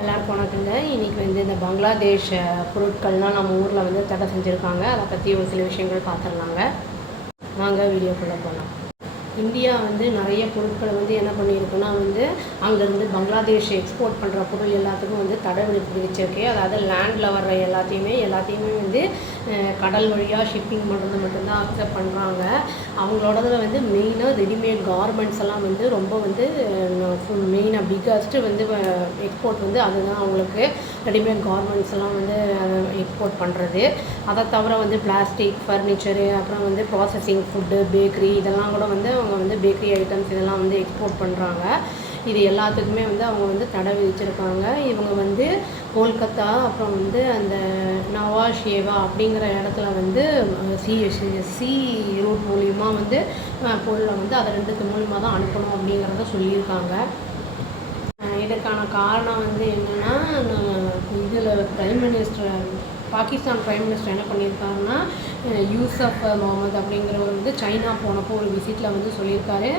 எல்லாருக்கும் வணக்கங்க இன்னைக்கு வந்து இந்த பங்களாதேஷ் பொருட்கள்லாம் நம்ம ஊரில் வந்து தடை செஞ்சுருக்காங்க. அதை பற்றி ஒரு சில விஷயங்கள் பார்த்துடலாங்க. வாங்க வீடியோக்குள்ளே போகலாம் இந்தியா வந்து நிறைய பொருட்களை வந்து என்ன பண்ணியிருக்குன்னா வந்து அங்கேருந்து பங்களாதேஷ் எக்ஸ்போர்ட் பண்ணுற பொருள் எல்லாத்துக்கும் வந்து தடை விதி- விதிச்சிருக்கு. அதாவது லேண்டில் வர்ற எல்லாத்தையுமே எல்லாத்தையுமே வந்து கடல் வழியாக ஷிப்பிங் பண்ணுறது மட்டும்தான் அக்செப்ட் பண்ணுறாங்க அவங்களோடதுல வந்து மெயினாக ரெடிமேட் கார்மெண்ட்ஸ் எல்லாம் வந்து ரொம்ப வந்து மெயினாக பிக்கஸ்ட்டு வந்து எக்ஸ்போர்ட் வந்து அதுதான் அவங்களுக்கு ரெடிமேட் கார்மெண்ட்ஸ் எல்லாம் வந்து எக்ஸ்போர்ட் பண்ணுறது அதை தவிர வந்து பிளாஸ்டிக் ஃபர்னிச்சரு அப்புறம் வந்து ப்ராசஸிங் ஃபுட்டு பேக்கரி இதெல்லாம் கூட வந்து அவங்க வந்து பேக்கரி ஐட்டம்ஸ் இதெல்லாம் வந்து எக்ஸ்போர்ட் பண்ணுறாங்க இது எல்லாத்துக்குமே வந்து அவங்க வந்து தடை விதிச்சிருக்காங்க. இவங்க வந்து கொல்கத்தா அப்புறம் வந்து அந்த நவாஷேவா அப்படிங்கிற இடத்துல வந்து சி சி ரூட் மூலிமா வந்து பொருளை வந்து அதை ரெண்டுக்கு மூலிமா தான் அனுப்பணும் அப்படிங்கிறத சொல்லியிருக்காங்க. இதற்கான காரணம் வந்து என்னென்னா இதில் prime minister Pakistan prime minister என்ன பண்ணியிருக்காருன்னா யூசப் முகமது அப்படிங்கிறவர் வந்து சைனா போனப்போ ஒரு விசிட்டில் வந்து சொல்லியிருக்காரு.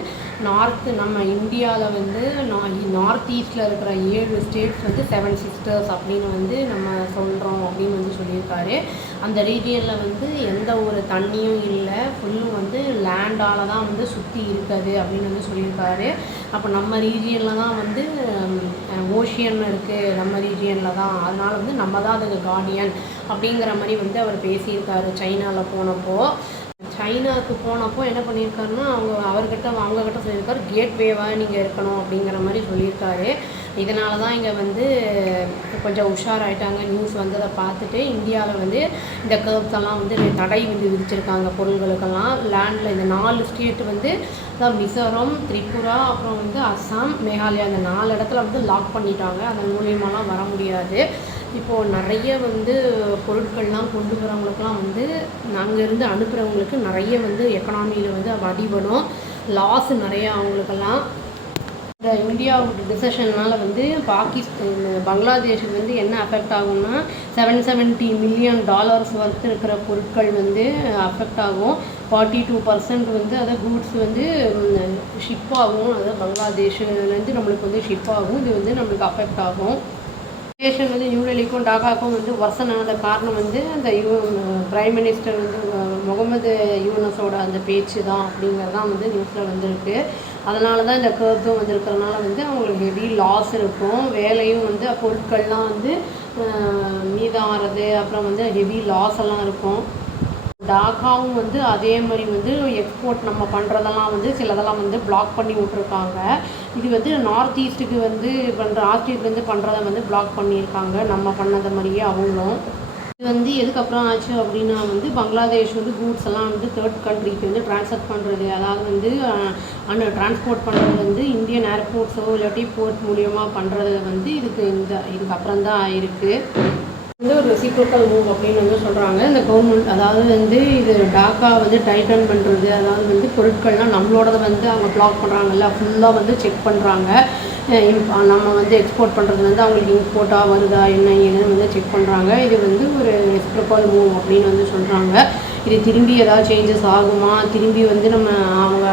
நார்த்து நம்ம இந்தியாவில் வந்து நார்த் ஈஸ்டில் இருக்கிற ஏழு ஸ்டேட்ஸ் வந்து செவன் சிஸ்டர்ஸ் அப்படின்னு வந்து நம்ம சொல்கிறோம் அப்படின்னு வந்து சொல்லியிருக்காரு. அந்த ரீஜியனில் வந்து எந்த ஒரு தண்ணியும் இல்லை. ஃபுல்லும் வந்து லேண்டால் தான் வந்து சுற்றி இருக்குது அப்படின்னு வந்து சொல்லியிருக்காரு. அப்போ நம்ம ரீஜியனில் தான் வந்து ஓஷியன் இருக்குது நம்ம ரீஜியனில் தான். அதனால் வந்து நம்ம தான் அதுக்கு கார்டியன் அப்படிங்கிற மாதிரி வந்து அவர் பேசியிருக்காரு சைனாவில் போனப்போ. சைனாவுக்கு போனப்போ என்ன பண்ணியிருக்காருன்னா அவங்க அவர்கிட்ட அவங்கக்கிட்ட சொல்லியிருக்காரு கேட்வேவாக நீங்கள் இருக்கணும் அப்படிங்கிற மாதிரி சொல்லியிருக்காரு. இதனால தான் இங்கே வந்து கொஞ்சம் உஷாராயிட்டாங்க. நியூஸ் வந்ததை பார்த்துட்டு இந்தியாவில் வந்து இந்த கேர்ப்ஸ் எல்லாம் வந்து தடை வந்து விதிச்சிருக்காங்க. பொருள்களுக்கெல்லாம் லேண்டில் இந்த நாலு ஸ்டேட் வந்து அதான் மிசோரம் திரிபுரா அப்புறம் வந்து அஸ்ஸாம் மேகாலயா அந்த நாலு இடத்துல வந்து லாக் பண்ணிட்டாங்க. அதன் மூலியமாலாம் வர முடியாது. இப்போது நிறைய வந்து பொருட்கள்லாம் கொண்டு வரவங்களுக்குலாம் வந்து அங்கேருந்து அனுப்புகிறவங்களுக்கு நிறைய வந்து எக்கனாமியில் வந்து அடிபடும் லாஸ் நிறையா அவங்களுக்கெல்லாம் இந்த இந்தியாவோட டிசிஷன்னால வந்து பாகிஸ்தான் பங்களாதேஷுக்கு வந்து என்ன அஃபெக்ட் ஆகும்னா seven seventy million dollars worth இருக்கிற பொருட்கள் வந்து அஃபெக்ட் ஆகும். ஃபார்ட்டி டூ பர்சன்ட் வந்து அதை கூட்ஸ் வந்து ஷிப் ஆகும். அதாவது பங்களாதேஷ்லேருந்து நம்மளுக்கு வந்து ஷிப் ஆகும். இது வந்து நம்மளுக்கு அஃபெக்ட் ஆகும். ரிலேஷன் வந்து நியூடெல்லிக்கும் டாக்காக்கும் வந்து ஆனத காரணம் வந்து அந்த யூ பிரைம் மினிஸ்டர் வந்து முகமது யூனஸோட அந்த பேச்சு தான் அப்படிங்கிறது தான் வந்து நியூஸில் வந்திருக்கு. அதனால தான் இந்த கேர்ஸும் வந்திருக்கிறதுனால வந்து அவங்களுக்கு ஹெவி லாஸ் இருக்கும் வேலையும் வந்து பொருட்கள்லாம் வந்து மீதம் ஆகிறது அப்புறம் வந்து ஹெவி லாஸ் எல்லாம் இருக்கும். டாக்காவும் வந்து அதே மாதிரி வந்து எக்ஸ்போர்ட் நம்ம பண்ணுறதெல்லாம் வந்து சிலதெல்லாம் வந்து பிளாக் பண்ணி விட்ருக்காங்க இது வந்து நார்த் ஈஸ்ட்டுக்கு வந்து பண்ணுற ஆஸ்ட்ரேலியா வந்து பண்ணுறத வந்து பிளாக் பண்ணியிருக்காங்க. நம்ம பண்ணதை மாதிரியே அவங்களும். இது வந்து எதுக்கப்புறம் ஆச்சு அப்படின்னா வந்து பங்களாதேஷ் வந்து கூட்ஸ் எல்லாம் வந்து தேர்ட் கண்ட்ரிக்கு வந்து ட்ரான்ஸ்ஃபர் பண்ணுறது அதாவது வந்து அந்த டிரான்ஸ்போர்ட் பண்ணுறது வந்து இந்தியன் ஏர்போர்ட்ஸோ இல்லாட்டி போர்ட் மூலியமாக பண்ணுறது வந்து இதுக்கு இந்த இதுக்கப்புறம் தான் இருக்குது வந்து ஒரு ரெசிப்ரோக்கல் மூவ் அப்படின்னு வந்து சொல்கிறாங்க இந்த கவர்மெண்ட் அதாவது வந்து இது டாக்கா வந்து டைட்டன் பண்ணுறது அதாவது வந்து பொருட்கள்லாம் நம்மளோடத வந்து அவங்க பிளாக் பண்ணுறாங்கல்ல ஃபுல்லாக வந்து செக் பண்ணுறாங்க நம்ம வந்து எக்ஸ்போர்ட் பண்ணுறது வந்து அவங்களுக்கு இம்போர்ட்டாக வருதா என்ன ஏதுன்னு வந்து செக் பண்ணுறாங்க இது வந்து ஒரு ரெசிப்ரோக்கல் மூவ் அப்படின்னு வந்து சொல்கிறாங்க இது திரும்பி ஏதாவது சேஞ்சஸ் ஆகுமா? திரும்பி வந்து நம்ம அவங்க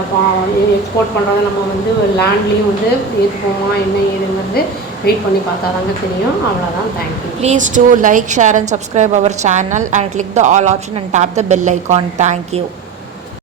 எக்ஸ்போர்ட் பண்ணுறத நம்ம வந்து லேண்ட்லேயும் வந்து ஏற்றுப்போமா என்ன ஏதுங்கிறது வெயிட் பண்ணி பார்த்தா தாங்க தெரியும். அவ்வளோதான் thank you please do like share and subscribe our channel and click the all option and tap the bell icon thank you.